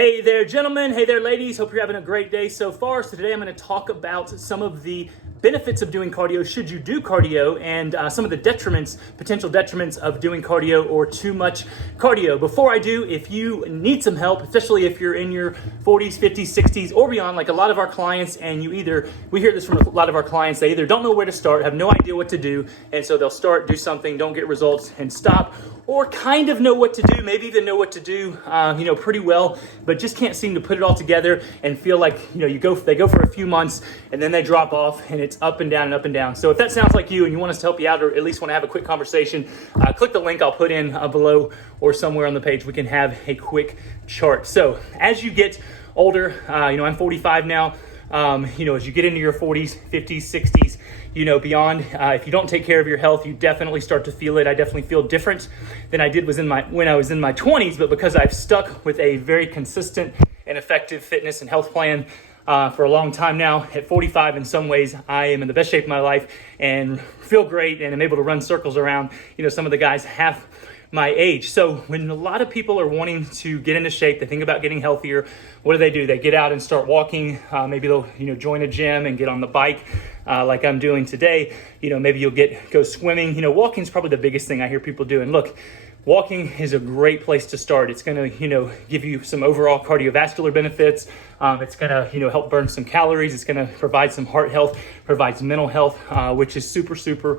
Hey there, gentlemen. Hey there, ladies. Hope you're having a great day so far. So today I'm going to talk about some of the benefits of doing cardio, should you do cardio, and some of the potential detriments of doing cardio or too much cardio. Before I do, if you need some help, especially if you're in your 40s, 50s, 60s, or beyond, like a lot of our clients, and we hear this from a lot of our clients, they either don't know where to start, have no idea what to do, and so they'll start, do something, don't get results, and stop, or kind of know what to do, maybe even know what to do, pretty well, but just can't seem to put it all together and feel like, they go for a few months and then they drop off and it's up and down and up and down. So if that sounds like you and you want us to help you out or at least want to have a quick conversation, click the link I'll put in below or somewhere on the page. We can have a quick chart. So as you get older, I'm 45 now. As you get into your 40s, 50s, 60s, beyond, if you don't take care of your health, you definitely start to feel it. I definitely feel different than I did when I was in my 20s, but because I've stuck with a very consistent and effective fitness and health plan for a long time now, at 45, in some ways, I am in the best shape of my life and feel great and I'm able to run circles around, some of the guys half my age. So when a lot of people are wanting to get into shape, they think about getting healthier, what do? They get out and start walking. Maybe they'll, join a gym and get on the bike like I'm doing today. Maybe you'll go swimming. Walking is probably the biggest thing I hear people do. And look, walking is a great place to start. It's going to, give you some overall cardiovascular benefits. It's going to, help burn some calories. It's going to provide some heart health, provides mental health, which is super, super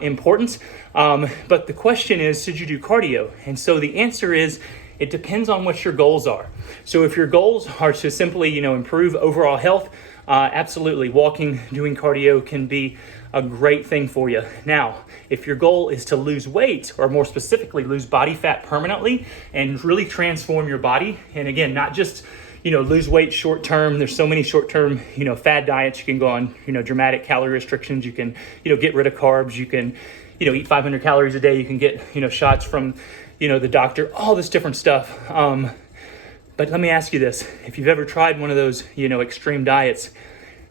important. But the question is, should you do cardio? And so the answer is, it depends on what your goals are. So if your goals are to simply, improve overall health, absolutely, walking, doing cardio can be a great thing for you. Now, if your goal is to lose weight, or more specifically, lose body fat permanently and really transform your body, and again, not just, lose weight short term. There's so many short term, fad diets. You can go on, dramatic calorie restrictions. You can, get rid of carbs. You can, eat 500 calories a day. You can get, shots from, the doctor, all this different stuff. But let me ask you this. If you've ever tried one of those, extreme diets,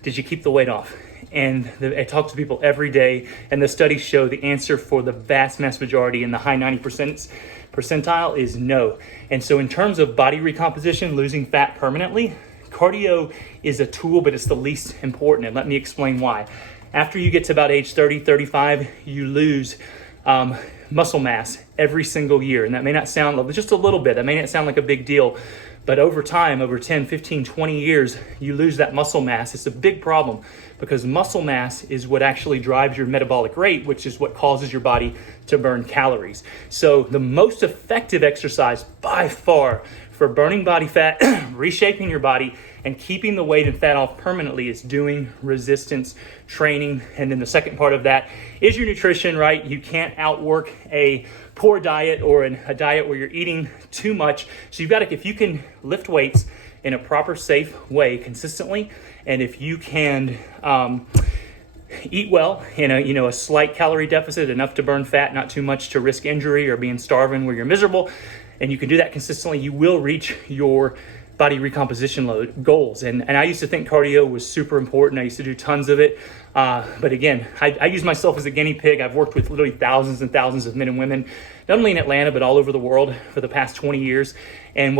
did you keep the weight off? And I talk to people every day, and the studies show the answer for the vast majority in the high 90% percentile is no. And so in terms of body recomposition, losing fat permanently, cardio is a tool, but it's the least important. And let me explain why. After you get to about age 30, 35, you lose muscle mass every single year. And that may not sound, just a little bit, that may not sound like a big deal, but over time, over 10, 15, 20 years, you lose that muscle mass. It's a big problem because muscle mass is what actually drives your metabolic rate, which is what causes your body to burn calories. So the most effective exercise by far for burning body fat, reshaping your body, and keeping the weight and fat off permanently is doing resistance training. And then the second part of that is your nutrition, right? You can't outwork a poor diet or a diet where you're eating too much. So you've got to, if you can lift weights in a proper, safe way consistently, and if you can eat well in a slight calorie deficit, enough to burn fat, not too much to risk injury or being starving where you're miserable, and you can do that consistently, you will reach your body recomposition load goals. And I used to think cardio was super important. I used to do tons of it. But again, I use myself as a guinea pig. I've worked with literally thousands and thousands of men and women, not only in Atlanta, but all over the world for the past 20 years. And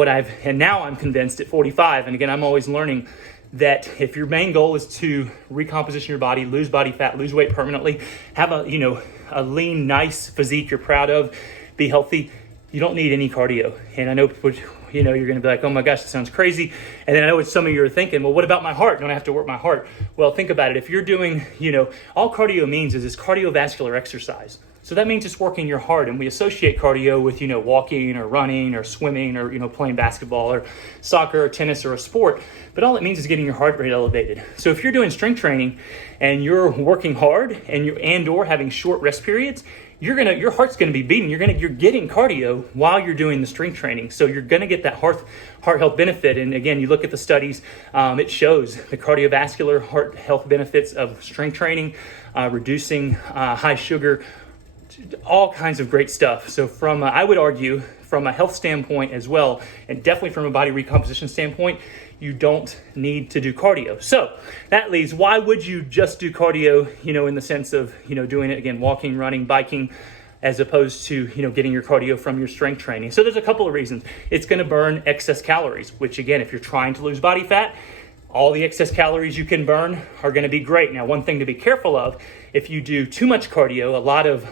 now I'm convinced at 45, and again, I'm always learning, that if your main goal is to recomposition your body, lose body fat, lose weight permanently, have a lean, nice physique you're proud of, be healthy, you don't need any cardio. And I know people, you're going to be like, oh my gosh, that sounds crazy. And then I know what some of you are thinking, well, what about my heart? Don't I have to work my heart? Well, think about it. If you're doing, all cardio means is this cardiovascular exercise. So that means it's working your heart. And we associate cardio with, walking or running or swimming or, playing basketball or soccer or tennis or a sport. But all it means is getting your heart rate elevated. So if you're doing strength training and you're working hard or having short rest periods, your heart's gonna be beating. You're getting cardio while you're doing the strength training. So you're gonna get that heart health benefit. And again, you look at the studies, it shows the cardiovascular heart health benefits of strength training, reducing high sugar, all kinds of great stuff. So I would argue from a health standpoint as well, and definitely from a body recomposition standpoint, you don't need to do cardio. So that leaves, why would you just do cardio, in the sense of, doing it again, walking, running, biking, as opposed to, getting your cardio from your strength training. So there's a couple of reasons. It's going to burn excess calories, which again, if you're trying to lose body fat, all the excess calories you can burn are going to be great. Now, one thing to be careful of, if you do too much cardio,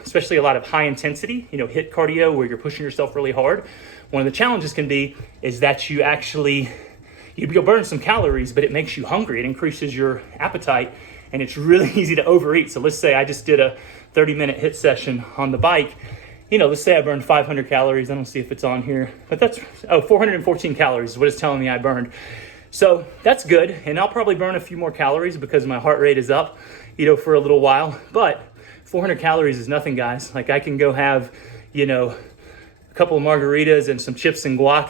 especially a lot of high intensity, HIIT cardio where you're pushing yourself really hard, one of the challenges can be is that you'll burn some calories, but it makes you hungry. It increases your appetite, and it's really easy to overeat. So let's say I just did a 30-minute HIIT session on the bike. Let's say I burned 500 calories. I don't see if it's on here, but 414 calories is what it's telling me I burned. So that's good, and I'll probably burn a few more calories because my heart rate is up, for a little while. But 400 calories is nothing, guys. Like I can go have, a couple of margaritas and some chips and guac,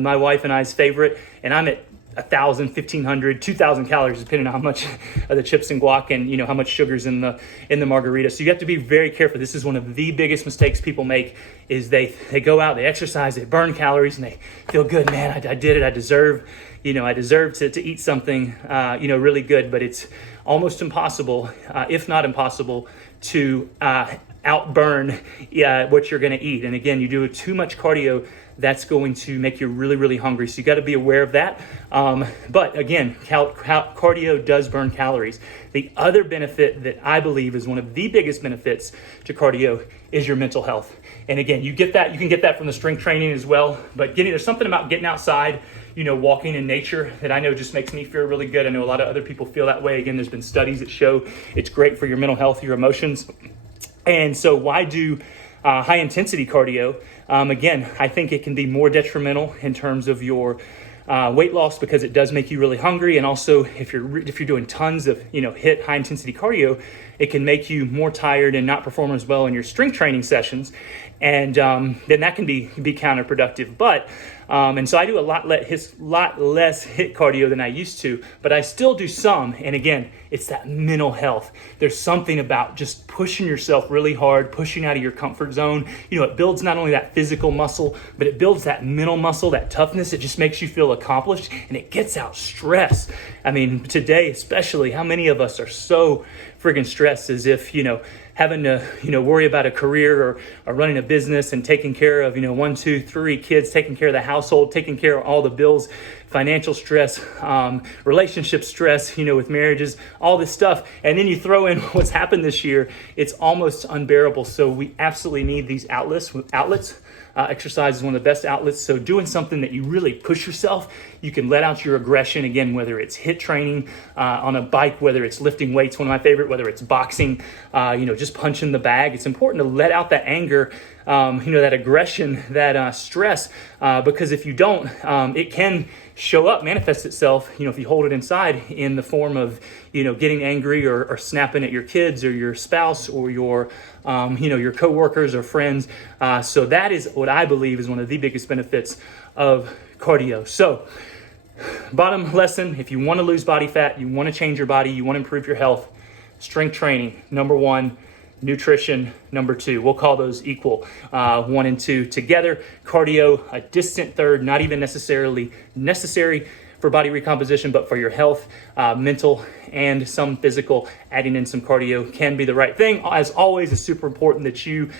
my wife and I's favorite, and I'm at 1,000, 1,500, 2,000 calories, depending on how much of the chips and guac and how much sugar's in the margarita. So you have to be very careful. This is one of the biggest mistakes people make is they go out, they exercise, they burn calories, and they feel good. Man, I did it. I deserve to eat something, really good. But it's almost impossible, if not impossible, to outburn what you're going to eat. And again, you do too much cardio, that's going to make you really, really hungry. So you got to be aware of that. But again, cardio does burn calories. The other benefit that I believe is one of the biggest benefits to cardio is your mental health. And again, you can get that from the strength training as well. But there's something about getting outside, walking in nature that I know just makes me feel really good. I know a lot of other people feel that way. Again, there's been studies that show it's great for your mental health, your emotions. And so why do high intensity cardio? Again, I think it can be more detrimental in terms of your weight loss because it does make you really hungry. And also if you're doing tons of, HIIT high intensity cardio, it can make you more tired and not perform as well in your strength training sessions. And then that can be counterproductive. But and so I do a lot less HIIT cardio than I used to, but I still do some. And again, it's that mental health. There's something about just pushing yourself really hard, pushing out of your comfort zone. It builds not only that physical muscle, but it builds that mental muscle, that toughness. It just makes you feel accomplished, and it gets out stress. I mean, today especially, how many of us are so friggin' stressed as if, having to, worry about a career or running a business and taking care of, 1, 2, 3 kids, taking care of the household, taking care of all the bills, financial stress, relationship stress, with marriages, all this stuff. And then you throw in what's happened this year, it's almost unbearable. So we absolutely need these outlets. Exercise is one of the best outlets. So doing something that you really push yourself, you can let out your aggression. Again, whether it's HIIT training on a bike, whether it's lifting weights, one of my favorite, whether it's boxing, just punching the bag. It's important to let out that anger, that aggression, that stress, because if you don't, it can show up, manifest itself, if you hold it inside in the form of, getting angry or snapping at your kids or your spouse or your coworkers or friends. So that is what I believe is one of the biggest benefits of cardio. So bottom lesson, if you want to lose body fat, you want to change your body, you want to improve your health, strength training, number 1, nutrition, number 2. We'll call those equal, 1 and 2 together. Cardio, a distant third, not even necessarily necessary for body recomposition, but for your health, mental, and some physical. Adding in some cardio can be the right thing. As always, it's super important that you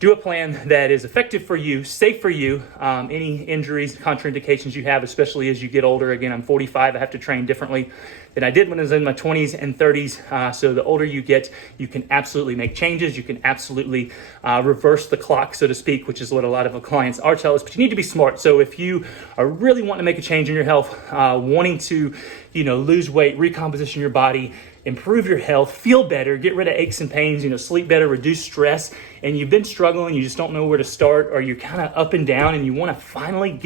do a plan that is effective for you, safe for you. Any injuries, contraindications you have, especially as you get older. Again, I'm 45. I have to train differently than I did when I was in my 20s and 30s. So the older you get, you can absolutely make changes. You can absolutely reverse the clock, so to speak, which is what a lot of our clients are telling us. But you need to be smart. So if you are really wanting to make a change in your health, wanting to, lose weight, recomposition your body, improve your health, feel better, get rid of aches and pains, sleep better, reduce stress, and you've been struggling, you just don't know where to start, or you're kind of up and down and you want to finally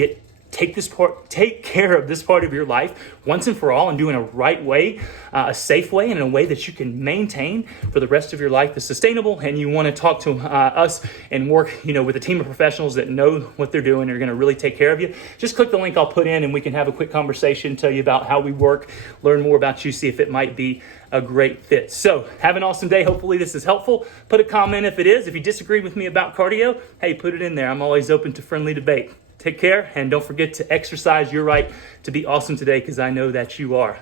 take care of this part of your life once and for all and do it in a right way, a safe way, and in a way that you can maintain for the rest of your life that's sustainable. And you want to talk to us and work, with a team of professionals that know what they're doing, are going to really take care of you. Just click the link I'll put in and we can have a quick conversation, tell you about how we work, learn more about you, see if it might be a great fit. So have an awesome day. Hopefully this is helpful. Put a comment if it is. If you disagree with me about cardio, hey, put it in there. I'm always open to friendly debate. Take care, and don't forget to exercise your right to be awesome today, because I know that you are.